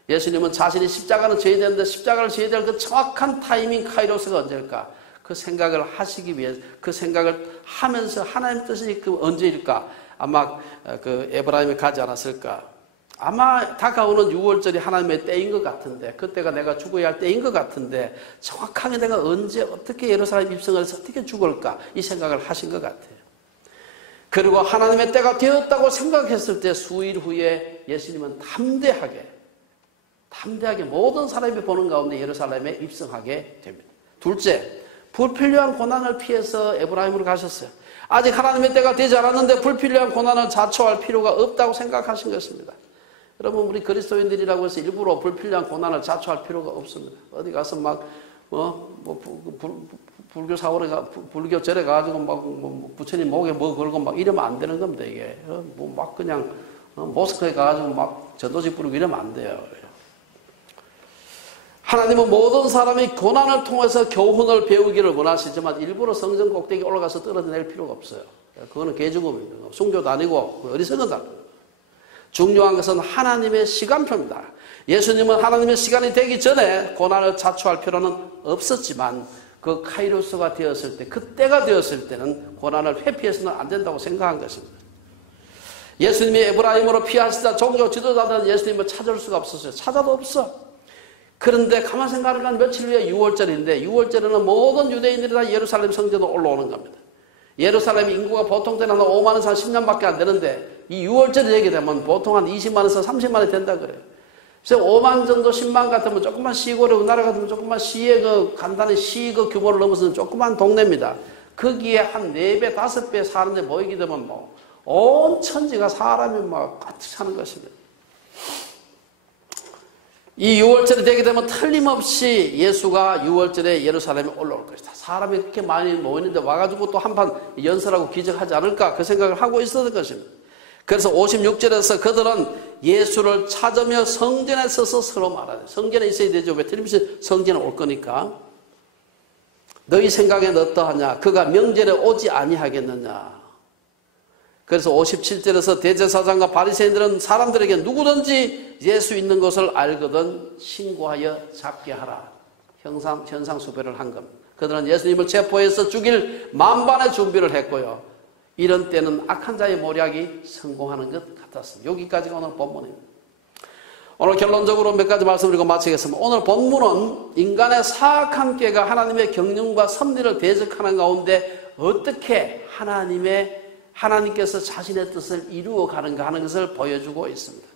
예수님은 자신이 십자가는 져야 되는데 십자가를 져야 될 그 정확한 타이밍 카이로스가 언제일까? 그 생각을 하시기 위해서 그 생각을 하면서 하나님 뜻이 그 언제일까? 아마 그 에브라임에 가지 않았을까? 아마 다가오는 6월절이 하나님의 때인 것 같은데 그때가 내가 죽어야 할 때인 것 같은데 정확하게 내가 언제 어떻게 예루살렘 입성을 해서 어떻게 죽을까? 이 생각을 하신 것 같아요. 그리고 하나님의 때가 되었다고 생각했을 때 수일 후에 예수님은 담대하게 모든 사람이 보는 가운데 예루살렘에 입성하게 됩니다. 둘째, 불필요한 고난을 피해서 에브라임으로 가셨어요. 아직 하나님의 때가 되지 않았는데 불필요한 고난을 자초할 필요가 없다고 생각하신 것입니다. 여러분 우리 그리스도인들이라고 해서 일부러 불필요한 고난을 자초할 필요가 없습니다. 어디 가서 막 불교 사월에 불교 절에 가가지고 막 부처님 목에 뭐 걸고 막 이러면 안 되는 겁니다. 이게 막 그냥 모스크에 가가지고 막 전도지 부르고 이러면 안 돼요. 하나님은 모든 사람이 고난을 통해서 교훈을 배우기를 원하시지만 일부러 성전 꼭대기 올라가서 떨어져낼 필요가 없어요. 그거는 개죽음입니다. 순교도 아니고 어리석은 중요한 것은 하나님의 시간표입니다. 예수님은 하나님의 시간이 되기 전에 고난을 자초할 필요는 없었지만 그 카이로스가 되었을 때, 그때가 되었을 때는 고난을 회피해서는 안 된다고 생각한 것입니다. 예수님이 에브라임으로 피하시다 종교 지도자들은 예수님을 찾을 수가 없었어요. 찾아도 없어. 그런데 가만 생각하니까 며칠 후에 6월절인데 6월절에는 모든 유대인들이 다 예루살렘 성전으로 올라오는 겁니다. 예루살렘 인구가 보통 때는 한 5만에서 한 10년밖에 안 되는데 이 6월절이 되게 되면 보통 한 20만에서 30만이 된다 그래요. 그래서 5만 정도 10만 같으면 조그만 시골에 우리나라 같으면 조그만 시의 그 간단히 시 그 규모를 넘어서는 조그만 동네입니다. 거기에 한 4배, 5배 사는데 모이게 되면 뭐 온 천지가 사람이 막 가득 차는 것입니다. 이 6월절이 되게 되면 틀림없이 예수가 6월절에 예루살렘에 올라올 것이다. 사람이 그렇게 많이 모이는데 와가지고 또 한판 연설하고 기적하지 않을까 그 생각을 하고 있었던 것입니다. 그래서 56절에서 그들은 예수를 찾으며 성전에 서서 서로 말하되, 성전에 있어야 되죠. 왜 틀림없이 성전에 올 거니까. 너희 생각엔 어떠하냐? 그가 명절에 오지 아니하겠느냐? 그래서 57절에서 대제사장과 바리새인들은 사람들에게 누구든지 예수 있는 것을 알거든 신고하여 잡게 하라. 현상수배를 한 겁니다. 그들은 예수님을 체포해서 죽일 만반의 준비를 했고요. 이런 때는 악한 자의 모략이 성공하는 것 같았습니다. 여기까지가 오늘 본문입니다. 오늘 결론적으로 몇 가지 말씀드리고 마치겠습니다. 오늘 본문은 인간의 사악한 꾀가 하나님의 경륜과 섭리를 대적하는 가운데 어떻게 하나님께서 자신의 뜻을 이루어가는가 하는 것을 보여주고 있습니다.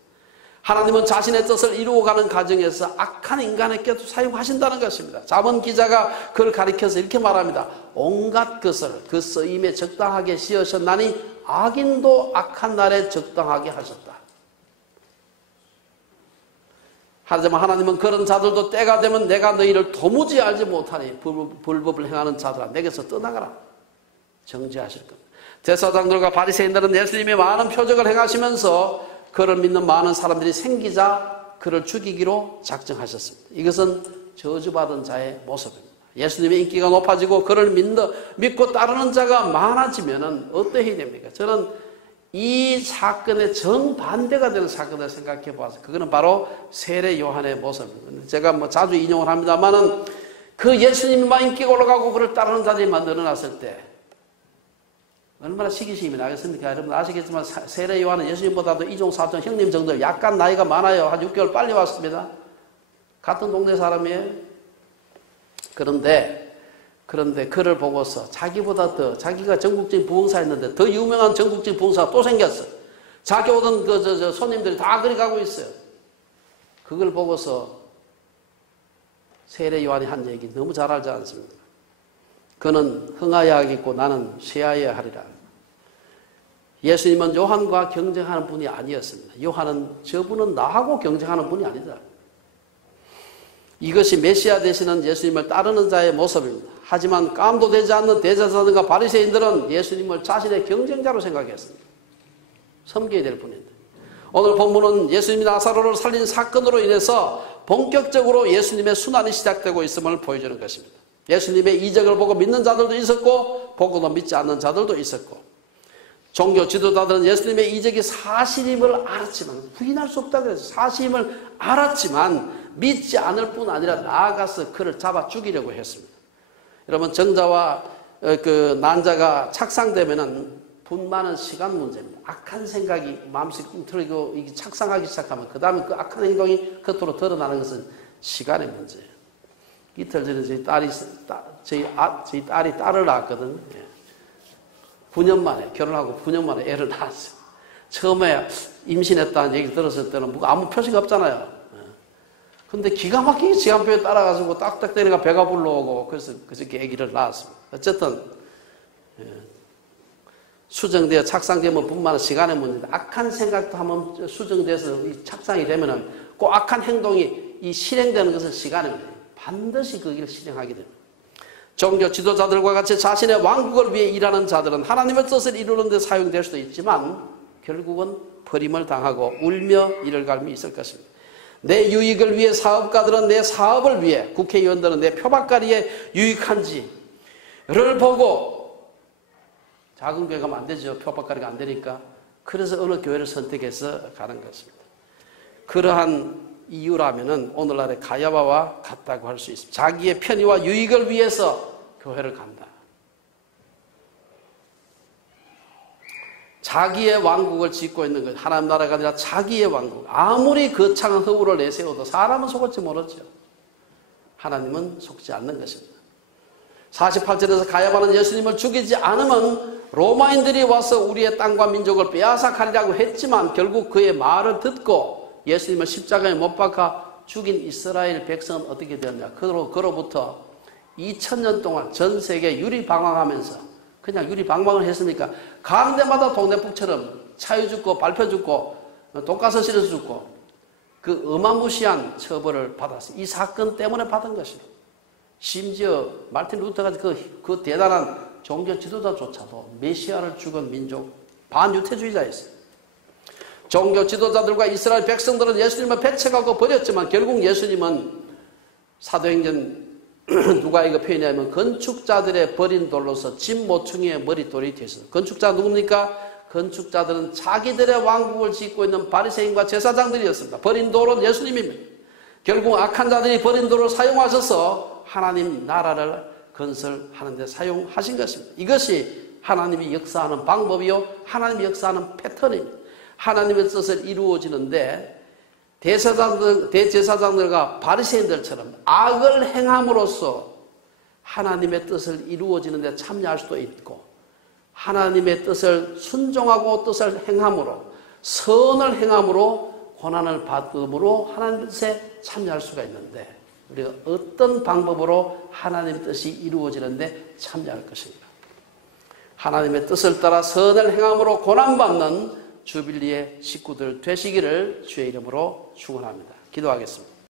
하나님은 자신의 뜻을 이루어가는 과정에서 악한 인간의 꾀도 사용하신다는 것입니다. 잠언 기자가 그걸 가리켜서 이렇게 말합니다. 온갖 것을 그 쓰임에 적당하게 씌우셨나니 악인도 악한 날에 적당하게 하셨다. 하지만 하나님은 그런 자들도 때가 되면 내가 너희를 도무지 알지 못하니 불법을 행하는 자들아 내게서 떠나가라 정죄하실 겁니다. 제사장들과 바리새인들은 예수님이 많은 표적을 행하시면서 그를 믿는 많은 사람들이 생기자 그를 죽이기로 작정하셨습니다. 이것은 저주받은 자의 모습입니다. 예수님의 인기가 높아지고 그를 믿고 따르는 자가 많아지면 어떠해야 됩니까? 저는 이 사건의 정반대가 되는 사건을 생각해 보았어요. 그거는 바로 세례 요한의 모습입니다. 제가 뭐 자주 인용을 합니다만은 그 예수님이 막 인기가 올라가고 그를 따르는 자들이 막 늘어났을 때 얼마나 시기심이 나겠습니까? 여러분 아시겠지만 세례 요한은 예수님보다도 이종 사촌 형님 정도 약간 나이가 많아요. 한 6개월 빨리 왔습니다. 같은 동네 사람이에요. 그런데 그를 보고서 자기보다 더 자기가 전국적인 부흥사였는데 더 유명한 전국적인 부흥사가 또 생겼어. 자기 오던 손님들이 다 그리 가고 있어요. 그걸 보고서 세례 요한이 한 얘기 너무 잘 알지 않습니까? 그는 흥하여야 하겠고 나는 쇠하여야 하리라. 예수님은 요한과 경쟁하는 분이 아니었습니다. 저분은 나하고 경쟁하는 분이 아니다. 이것이 메시아 되시는 예수님을 따르는 자의 모습입니다. 하지만 깜도 되지 않는 대제사장과 바리새인들은 예수님을 자신의 경쟁자로 생각했습니다. 섬겨야 될 분인데. 오늘 본문은 예수님이 나사로를 살린 사건으로 인해서 본격적으로 예수님의 순환이 시작되고 있음을 보여주는 것입니다. 예수님의 이적을 보고 믿는 자들도 있었고 보고도 믿지 않는 자들도 있었고 종교 지도자들은 예수님의 이적이 사실임을 알았지만 부인할 수 없다고 해서 사실임을 알았지만 믿지 않을 뿐 아니라 나아가서 그를 잡아 죽이려고 했습니다. 여러분 정자와 그 난자가 착상되면은 분만은 시간 문제입니다. 악한 생각이 마음속에 꿈틀고 착상하기 시작하면 그 다음에 그 악한 행동이 겉으로 드러나는 것은 시간의 문제예요. 이틀 전에 저희 딸이 딸을 낳았거든요. 9년 만에, 결혼하고 9년 만에 애를 낳았어요. 처음에 임신했다는 얘기 들었을 때는 아무 표시가 없잖아요. 근데 기가 막히게 시간표에 따라가지고 딱딱 때리가 배가 불러오고 그래서 그저께 아기를 낳았습니다. 어쨌든 수정되어 착상되면 뿐만 아니라 시간의 문제인데 악한 생각도 한번 수정돼서 착상이 되면은 그 악한 행동이 실행되는 것은 시간의 문제예요. 반드시 그 길을 실행하게 됩니다. 종교 지도자들과 같이 자신의 왕국을 위해 일하는 자들은 하나님의 뜻을 이루는 데 사용될 수도 있지만 결국은 버림을 당하고 울며 이를 갈미 있을 것입니다. 내 유익을 위해 사업가들은 내 사업을 위해, 국회의원들은 내 표박가리에 유익한지를 보고 작은 교회 가면 안 되죠. 표박가리가 안 되니까. 그래서 어느 교회를 선택해서 가는 것입니다. 그러한 이유라면은 오늘날의 가야바와 같다고 할 수 있습니다. 자기의 편의와 유익을 위해서 교회를 간다. 자기의 왕국을 짓고 있는 것, 하나님 나라가 아니라 자기의 왕국. 아무리 거창한 허물을 내세워도 사람은 속을지 모르죠. 하나님은 속지 않는 것입니다. 48절에서 가야바는 예수님을 죽이지 않으면 로마인들이 와서 우리의 땅과 민족을 빼앗아 가려고 했지만 결국 그의 말을 듣고 예수님을 십자가에 못 박아 죽인 이스라엘 백성은 어떻게 되었냐. 그로부터 2000년 동안 전 세계 유리방황하면서 그냥 유리방황을 했으니까 가는 데마다 동네북처럼 차유 죽고 발표 죽고 독가스 실어서 죽고 그 어마무시한 처벌을 받았어요. 이 사건 때문에 받은 것입니다. 심지어 마르틴 루터가 그 대단한 종교 지도자조차도 메시아를 죽은 민족 반유태주의자였어요. 종교 지도자들과 이스라엘 백성들은 예수님을 배척하고 버렸지만 결국 예수님은 사도행전 누가 이거 표현하면 건축자들의 버린 돌로서 집 모퉁이의 머릿돌이 되었어요. 건축자 누굽니까? 건축자들은 자기들의 왕국을 짓고 있는 바리새인과 제사장들이었습니다. 버린 돌은 예수님입니다. 결국 악한 자들이 버린 돌을 사용하셔서 하나님 나라를 건설하는 데 사용하신 것입니다. 이것이 하나님이 역사하는 방법이요 하나님이 역사하는 패턴입니다. 하나님의 뜻을 이루어지는데 대제사장들과 바리새인들처럼 악을 행함으로써 하나님의 뜻을 이루어지는 데 참여할 수도 있고 하나님의 뜻을 순종하고 뜻을 행함으로 선을 행함으로 고난을 받음으로 하나님의 뜻에 참여할 수가 있는데 우리가 어떤 방법으로 하나님의 뜻이 이루어지는데 참여할 것인가. 하나님의 뜻을 따라 선을 행함으로 고난받는 주빌리의 식구들 되시기를 주의 이름으로 축원합니다. 기도하겠습니다.